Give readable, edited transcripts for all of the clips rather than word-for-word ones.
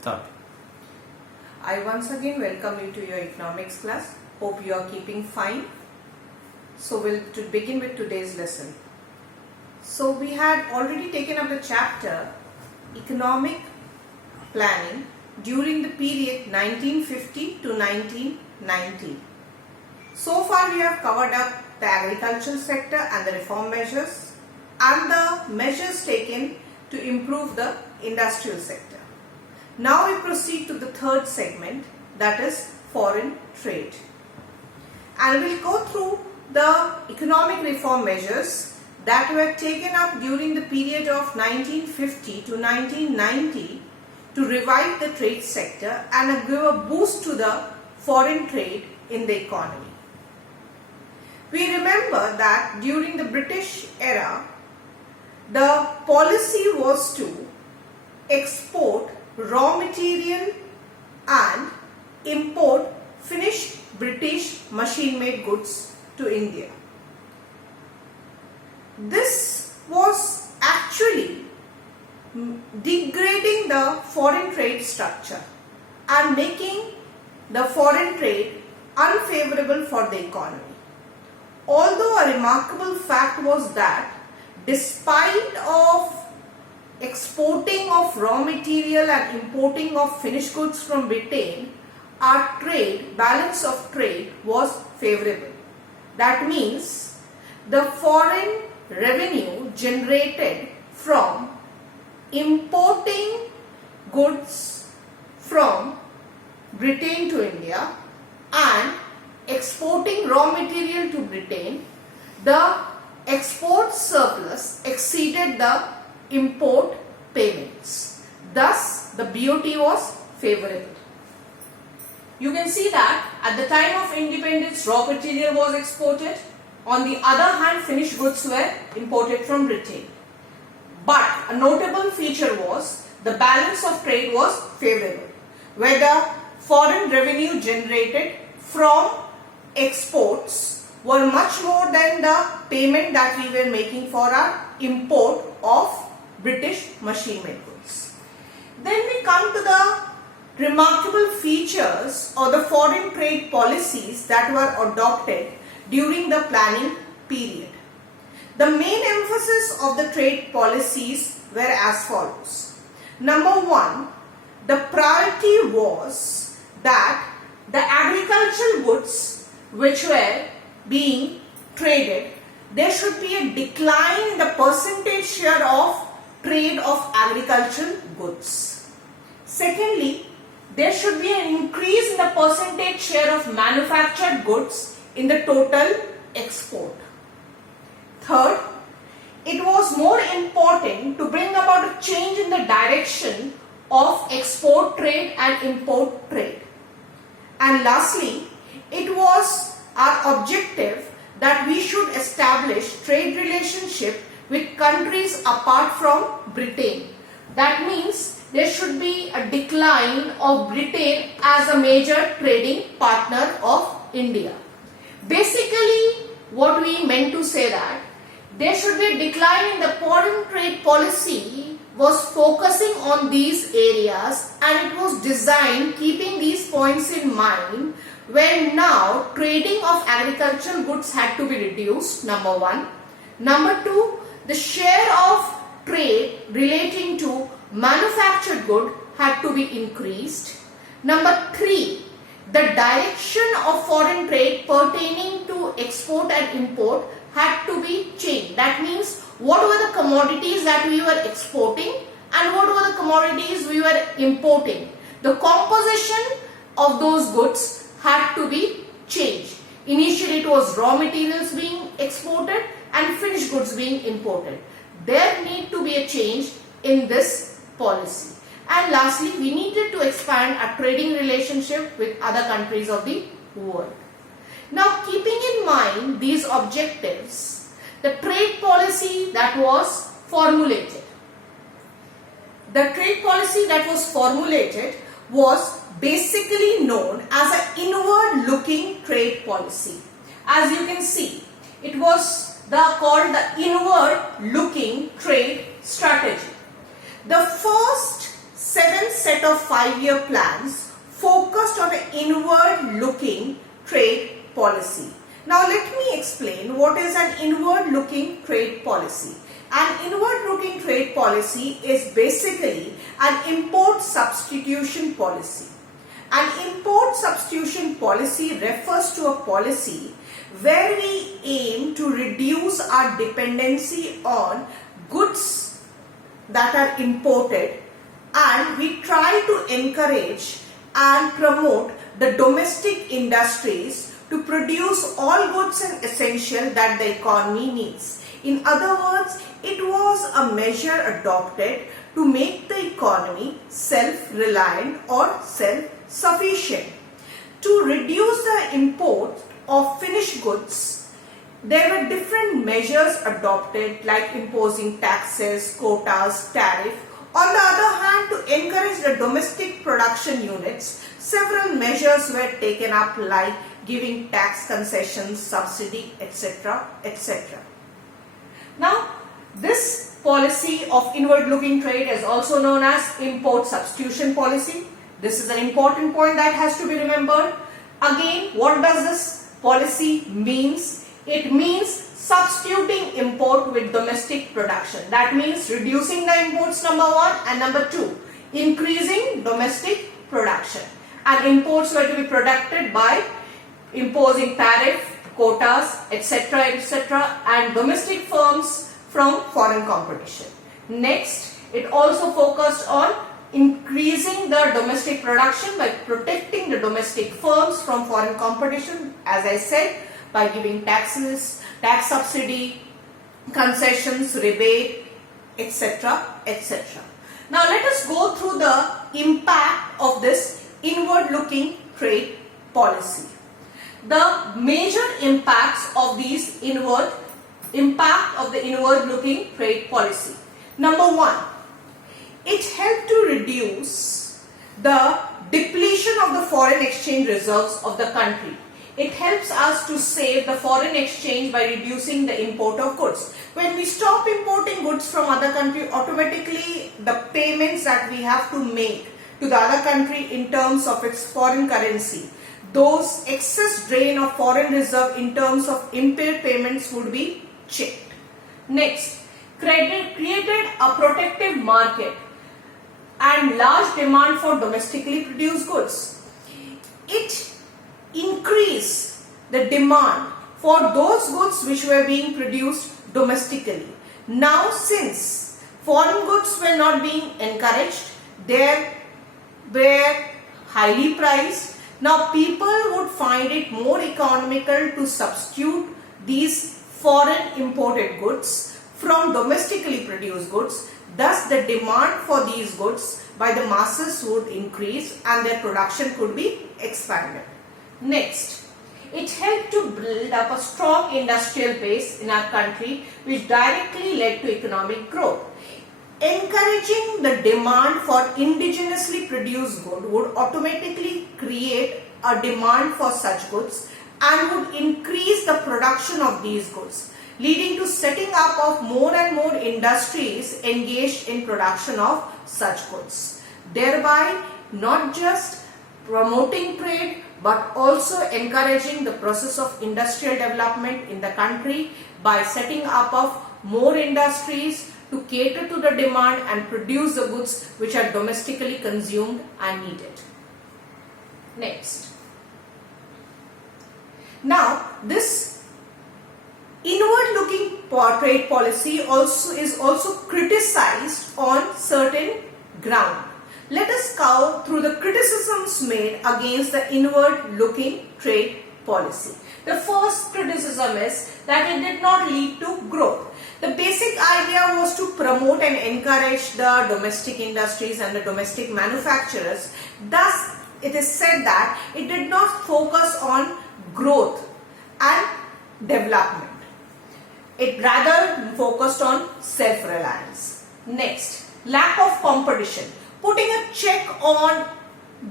Third. I once again welcome you to your economics class. Hope you are keeping fine. So we'll begin with today's lesson. So we had already taken up the chapter Economic Planning during the period 1950 to 1990. So far we have covered up the agricultural sector and the reform measures and the measures taken to improve the industrial sector. Now we proceed to the third segment, that is foreign trade. And we'll go through the economic reform measures that were taken up during the period of 1950 to 1990 to revive the trade sector and give a boost to the foreign trade in the economy. We remember that during the British era, the policy was to export raw material and import finished British machine-made goods to India. This was actually degrading the foreign trade structure and making the foreign trade unfavorable for the economy. Although a remarkable fact was that despite of exporting of raw material and importing of finished goods from Britain, our balance of trade was favorable. That means the foreign revenue generated from importing goods from Britain to India and exporting raw material to Britain, the export surplus exceeded the import payments. Thus, the BOT was favorable. You can see that at the time of independence, raw material was exported. On the other hand, finished goods were imported from Britain. But a notable feature was the balance of trade was favorable, where the foreign revenue generated from exports were much more than the payment that we were making for our import of British machine-made goods. Then we come to the remarkable features or the foreign trade policies that were adopted during the planning period. The main emphasis of the trade policies were as follows. Number one, the priority was that the agricultural goods which were being traded, there should be a decline in the percentage share of trade of agricultural goods. Secondly, there should be an increase in the percentage share of manufactured goods in the total export. Third, it was more important to bring about a change in the direction of export trade and import trade. And lastly, it was our objective that we should establish trade relationship with countries apart from Britain. That means there should be a decline of Britain as a major trading partner of India. Basically, what we meant to say that there should be a decline in the foreign trade policy was focusing on these areas, and it was designed keeping these points in mind, where now trading of agricultural goods had to be reduced, number one. Number two, the share of trade relating to manufactured good had to be increased. Number three, the direction of foreign trade pertaining to export and import had to be changed. That means what were the commodities that we were exporting and what were the commodities we were importing. The composition of those goods had to be changed. Initially it was raw materials being exported and finished goods being imported. There need to be a change in this policy. And lastly, we needed to expand our trading relationship with other countries of the world. Now, keeping in mind these objectives, the trade policy that was formulated. The trade policy that was formulated was basically known as an inward-looking trade policy. As you can see, it was called the inward-looking trade strategy. The first 7 set of 5-year plans focused on an inward-looking trade policy. Now let me explain what is an inward-looking trade policy. An inward-looking trade policy is basically an import substitution policy. An import substitution policy refers to a policy where we aim to reduce our dependency on goods that are imported, and we try to encourage and promote the domestic industries to produce all goods and essential that the economy needs. In other words, it was a measure adopted to make the economy self-reliant or self-sufficient. To reduce the import of finished goods, there were different measures adopted like imposing taxes, quotas, tariff. On the other hand, to encourage the domestic production units, several measures were taken up like giving tax concessions, subsidy, etc., etc. Now, this policy of inward-looking trade is also known as import substitution policy. This is an important point that has to be remembered. Again, what does this policy means? It means substituting import with domestic production. That means reducing the imports, number one, and number two, increasing domestic production. And imports were to be protected by imposing tariff, quotas, etc., etc., and domestic firms from foreign competition. Next, it also focused on increasing the domestic production by protecting the domestic firms from foreign competition, as I said, by giving taxes, tax subsidy, concessions, rebate, etc., etc. Now let us go through the impact of this inward-looking trade policy. The major impacts of the inward-looking trade policy. Number one, it helped to reduce the depletion of the foreign exchange reserves of the country. It helps us to save the foreign exchange by reducing the import of goods. When we stop importing goods from other country, automatically the payments that we have to make to the other country in terms of its foreign currency, those excess drain of foreign reserve in terms of impaired payments would be checked. Next, created a protective market and large demand for domestically produced goods. It increased the demand for those goods which were being produced domestically. Now, since foreign goods were not being encouraged, they were highly priced. Now, people would find it more economical to substitute these foreign imported goods from domestically produced goods. Thus, the demand for these goods by the masses would increase and their production could be expanded. Next, it helped to build up a strong industrial base in our country, which directly led to economic growth. Encouraging the demand for indigenously produced goods would automatically create a demand for such goods and would increase the production of these goods, leading to setting up of more and more industries engaged in production of such goods, thereby not just promoting trade but also encouraging the process of industrial development in the country by setting up of more industries to cater to the demand and produce the goods which are domestically consumed and needed. Next. Now, this inward-looking trade policy is also criticized on certain ground. Let us go through the criticisms made against the inward-looking trade policy. The first criticism is that it did not lead to growth. The basic idea was to promote and encourage the domestic industries and the domestic manufacturers. Thus, it is said that it did not focus on growth and development. It rather focused on self-reliance. Next, lack of competition. Putting a check on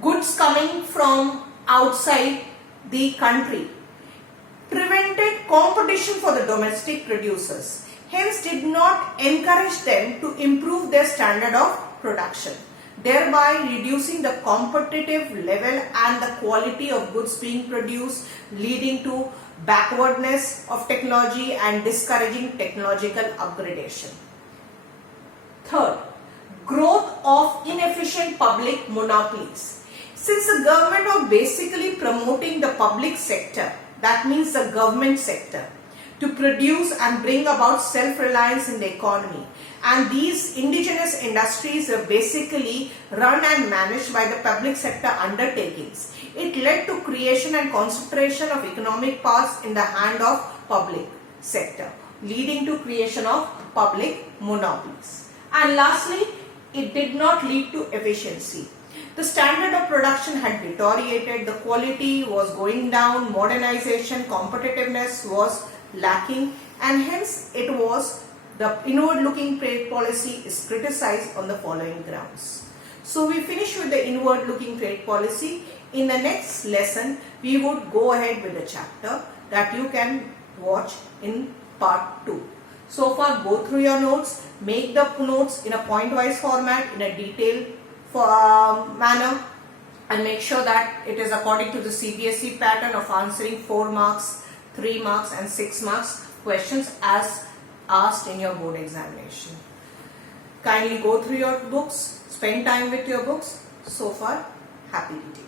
goods coming from outside the country prevented competition for the domestic producers, hence did not encourage them to improve their standard of production. thereby reducing the competitive level and the quality of goods being produced, leading to backwardness of technology and discouraging technological upgradation. Third, growth of inefficient public monopolies. Since the government was basically promoting the public sector, that means the government sector, to produce and bring about self-reliance in the economy, and these indigenous industries are basically run and managed by the public sector undertakings. It led to creation and concentration of economic powers in the hand of public sector, leading to creation of public monopolies. And lastly, it did not lead to efficiency. The standard of production had deteriorated, the quality was going down, modernization, competitiveness was lacking, and hence it was the inward-looking trade policy is criticized on the following grounds. So we finish with the inward-looking trade policy. In the next lesson, we would go ahead with the chapter that you can watch in part 2. So far, go through your notes, make the notes in a point-wise format, in a detailed manner, and make sure that it is according to the CBSE pattern of answering 4 marks, 3 marks and 6 marks questions as asked in your board examination. Kindly go through your books, spend time with your books. So far, happy reading.